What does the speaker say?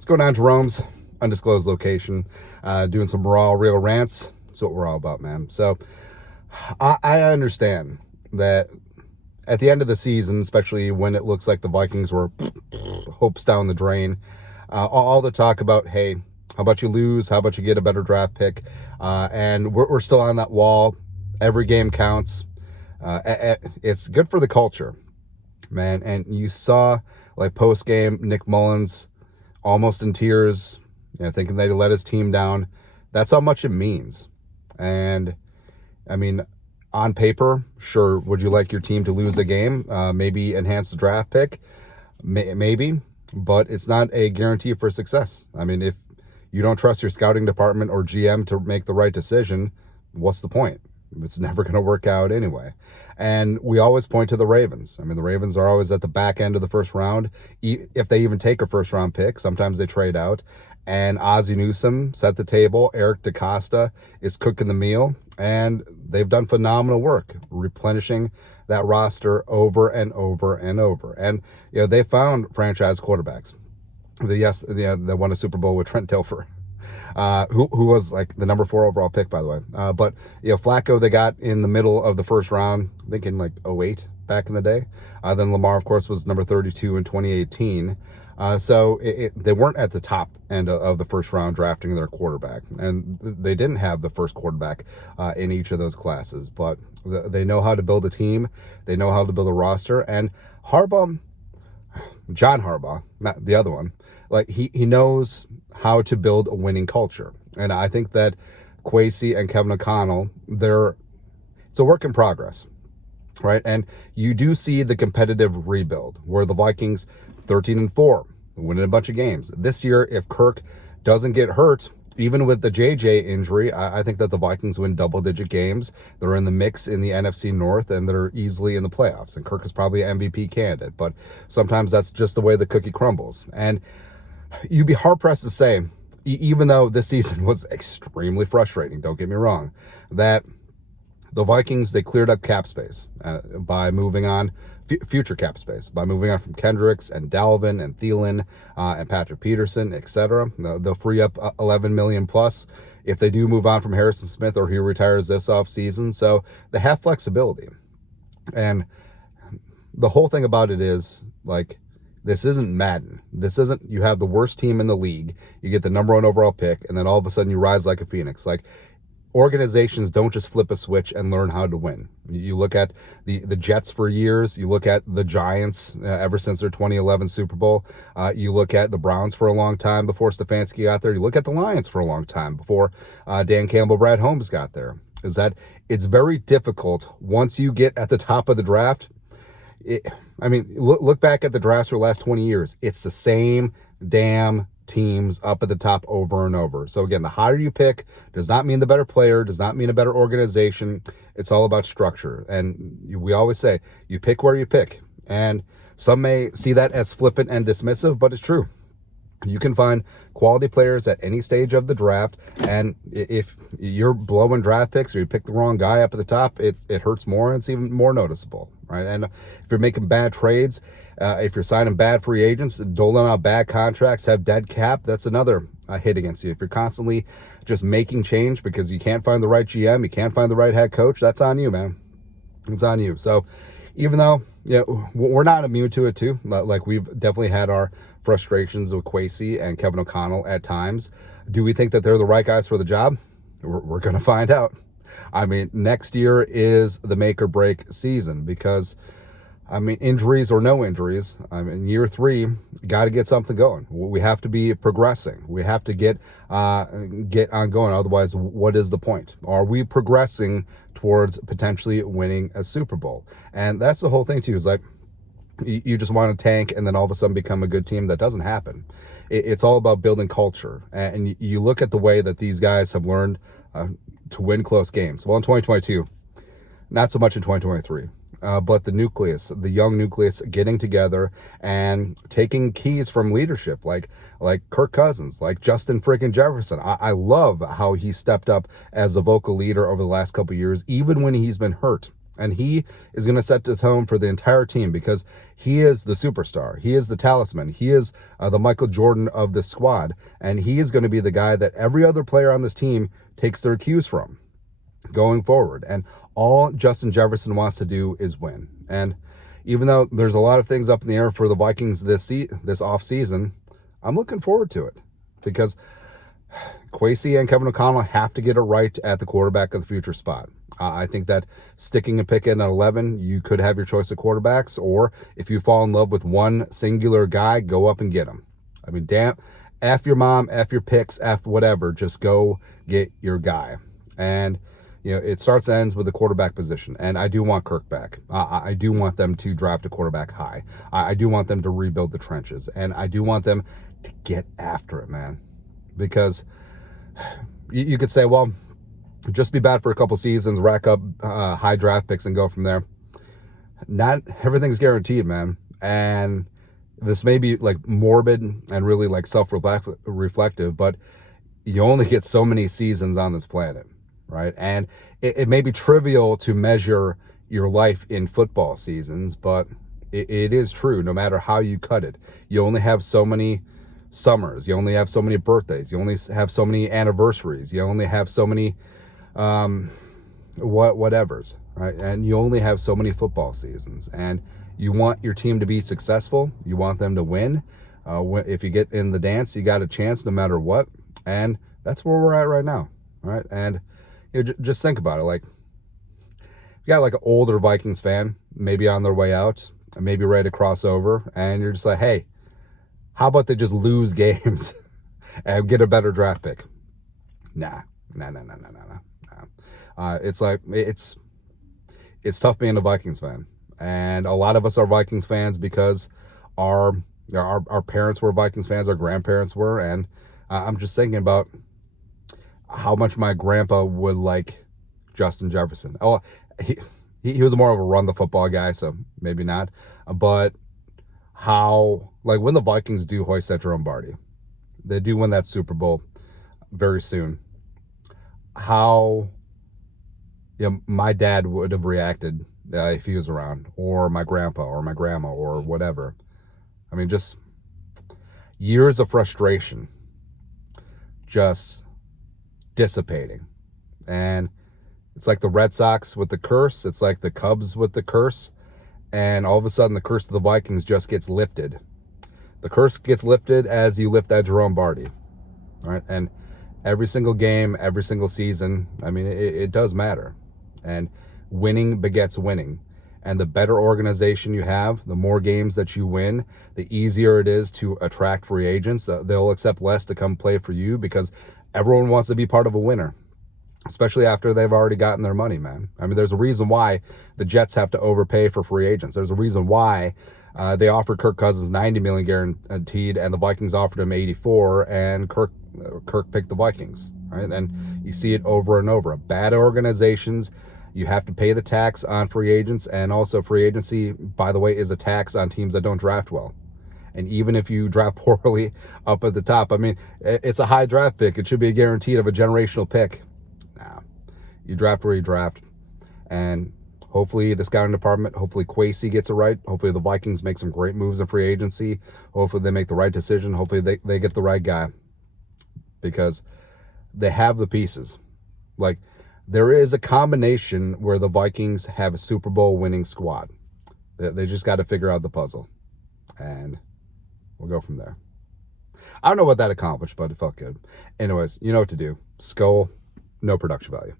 Let's go down to Jerome's undisclosed location, doing some raw, real rants. That's what we're all about, man. So I understand that at the end of the season, especially when it looks like the Vikings were hopes down the drain, all the talk about, hey, how about you lose? How about you get a better draft pick? And we're still on that wall. Every game counts. It's good for the culture, man. And you saw, like, post game, Nick Mullins almost in tears, thinking that he let his team down. That's how much it means. And I mean, on paper, sure, would you like your team to lose a game? Maybe enhance the draft pick? Maybe, but it's not a guarantee for success. I mean, if you don't trust your scouting department or GM to make the right decision, what's the point? It's never going to work out anyway. And we always point to the Ravens. I mean, the Ravens are always at the back end of the first round. If they even take a first round pick, sometimes they trade out. And Ozzie Newsome set the table. Eric DaCosta is cooking the meal. And they've done phenomenal work replenishing that roster over and over and over. And, they found franchise quarterbacks. They won a Super Bowl with Trent Dilfer. Who was like the number 4 overall pick, by the way. But Flacco they got in the middle of the first round, I think in like 2008 back in the day. Then Lamar, of course, was number 32 in 2018. So they weren't at the top end of the first round drafting their quarterback, and they didn't have the first quarterback in each of those classes. But they know how to build a team, they know how to build a roster, and John Harbaugh, not the other one, like he knows how to build a winning culture. And I think that Kwesi and Kevin O'Connell, it's a work in progress, right? And you do see the competitive rebuild where the Vikings 13-4, winning a bunch of games. This year, if Kirk doesn't get hurt, even with the JJ injury, I think that the Vikings win double-digit games. They're in the mix in the NFC North, and they're easily in the playoffs. And Kirk is probably an MVP candidate, but sometimes that's just the way the cookie crumbles. And you'd be hard-pressed to say, even though this season was extremely frustrating, don't get me wrong, that the Vikings, they cleared up cap space by moving on, future cap space, by moving on from Kendricks and Dalvin and Thielen and Patrick Peterson, etc. They'll free up $11 million plus if they do move on from Harrison Smith or he retires this offseason. So they have flexibility. And the whole thing about it is, like, this isn't Madden. This isn't, you have the worst team in the league, you get the number 1 overall pick, and then all of a sudden you rise like a phoenix. Like, organizations don't just flip a switch and learn how to win. You look at the Jets for years. You look at the Giants ever since their 2011 Super Bowl. You look at the Browns for a long time before Stefanski got there. You look at the Lions for a long time before Dan Campbell, Brad Holmes got there. Is that it's very difficult once you get at the top of the draft. Look back at the drafts for the last 20 years. It's the same damn teams up at the top over and over. So again, the higher you pick does not mean the better player, does not mean a better organization. It's all about structure. And we always say, you pick where you pick. And some may see that as flippant and dismissive, but it's true. You can find quality players at any stage of the draft, and if you're blowing draft picks or you pick the wrong guy up at the top, it hurts more, and it's even more noticeable, right? And if you're making bad trades, if you're signing bad free agents, doling out bad contracts, have dead cap, that's another hit against you. If you're constantly just making change because you can't find the right GM, you can't find the right head coach, that's on you, man. It's on you. So even though we're not immune to it too, like we've definitely had our frustrations with Kwesi and Kevin O'Connell at times. Do we think that they're the right guys for the job? We're going to find out. I mean, next year is the make or break season because, injuries or no injuries, year 3, got to get something going. We have to be progressing. We have to get on going. Otherwise, what is the point? Are we progressing towards potentially winning a Super Bowl? And that's the whole thing too, is like, you just want to tank and then all of a sudden become a good team. That doesn't happen. It's all about building culture. And you look at the way that these guys have learned to win close games. Well, in 2022, not so much in 2023. But the nucleus, the young nucleus getting together and taking keys from leadership like Kirk Cousins, like Justin freaking Jefferson. I love how he stepped up as a vocal leader over the last couple of years, even when he's been hurt. And he is going to set the tone for the entire team because he is the superstar. He is the talisman. He is the Michael Jordan of the squad. And he is going to be the guy that every other player on this team takes their cues from going forward. And all Justin Jefferson wants to do is win. And even though there's a lot of things up in the air for the Vikings this off season, I'm looking forward to it because Kwesi and Kevin O'Connell have to get it right at the quarterback of the future spot. I think that sticking a pick in at 11, you could have your choice of quarterbacks, or if you fall in love with one singular guy, go up and get him. I mean, damn, F your mom, F your picks, F whatever, just go get your guy. And, you know, it starts and ends with the quarterback position. And I do want Kirk back. I do want them to draft a quarterback high. I do want them to rebuild the trenches. And I do want them to get after it, man. Because you could say, well, just be bad for a couple seasons, rack up high draft picks and go from there. Not everything's guaranteed, man. And this may be like morbid and really like self-reflective, but you only get so many seasons on this planet, right? And it may be trivial to measure your life in football seasons, but it is true. No matter how you cut it, you only have so many summers, you only have so many birthdays, you only have so many anniversaries, you only have so many whatevers, right? And you only have so many football seasons, and you want your team to be successful. You want them to win. If you get in the dance, you got a chance no matter what. And that's where we're at right now, right? And you know, just think about it. Like, you got like an older Vikings fan, maybe on their way out, maybe ready to cross over, and you're just like, hey, how about they just lose games and get a better draft pick? Nah. It's like, it's tough being a Vikings fan. And a lot of us are Vikings fans because our parents were Vikings fans, our grandparents were. And I'm just thinking about how much my grandpa would like Justin Jefferson. Oh, he was more of a run the football guy, so maybe not. But how, like, when the Vikings do hoist that Jerome, they do win that Super Bowl very soon, how, you know, my dad would have reacted if he was around, or my grandpa or my grandma or whatever. I mean, just years of frustration just dissipating. And it's like the Red Sox with the curse, it's like the Cubs with the curse, and all of a sudden the curse of the Vikings just gets lifted. The curse gets lifted as you lift that Jerome, right? And every single game, every single season, I mean, it does matter. And winning begets winning. And the better organization you have, the more games that you win, the easier it is to attract free agents. They'll accept less to come play for you because everyone wants to be part of a winner, especially after they've already gotten their money, man. I mean, there's a reason why the Jets have to overpay for free agents. There's a reason why they offered Kirk Cousins $90 million guaranteed, and the Vikings offered him $84, and Kirk picked the Vikings, right? And you see it over and over. Bad organizations, you have to pay the tax on free agents, and also free agency, by the way, is a tax on teams that don't draft well. And even if you draft poorly up at the top, I mean, it's a high draft pick. It should be a guaranteed of a generational pick. Nah, you draft where you draft. And hopefully the scouting department, hopefully Kwesi gets it right. Hopefully the Vikings make some great moves in free agency. Hopefully they make the right decision. Hopefully they get the right guy, because they have the pieces. Like, there is a combination where the Vikings have a Super Bowl winning squad. They just got to figure out the puzzle, and we'll go from there. I don't know what that accomplished, but it felt good. Anyways, you know what to do. Skull, no production value.